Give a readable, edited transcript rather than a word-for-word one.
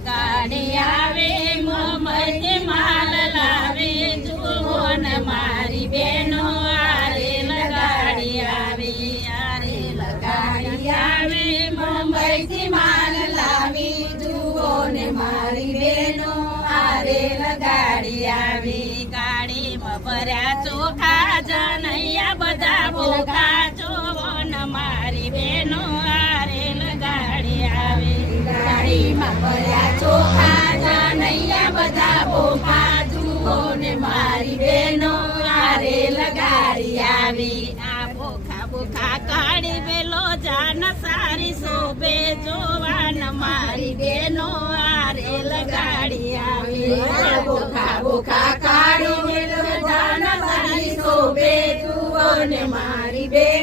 ગાડી આવે મોમતી માલ લાવે જુઓ ને મારી બેનો આરેલ ગાડી આવે આરેલ ગાડી આવે મુંબઈથી માલ લાવી જુઓ ને મારી બેનો આરેલ ગાડી આવી ગાડીમાં ભર્યા ચોખા જનૈયા બધા ભૂખા જોવો ને મારી બેનો આરેલ ગાડી આવી ગાડીમાં ભર્યા ચોખા જનૈયા બધા ભૂખા જુઓ ને મારી બેનો આરેલ ગાડી આવી આ ભૂખા ભૂખા કાઢી બેલો જાન સારી શોભે જોવાન મારી બેનો આરેલ ગાડી આવી ભૂખા ભૂખા કાઢી બેલો જાન સારી શોભે જુઓ ને મારી બેનો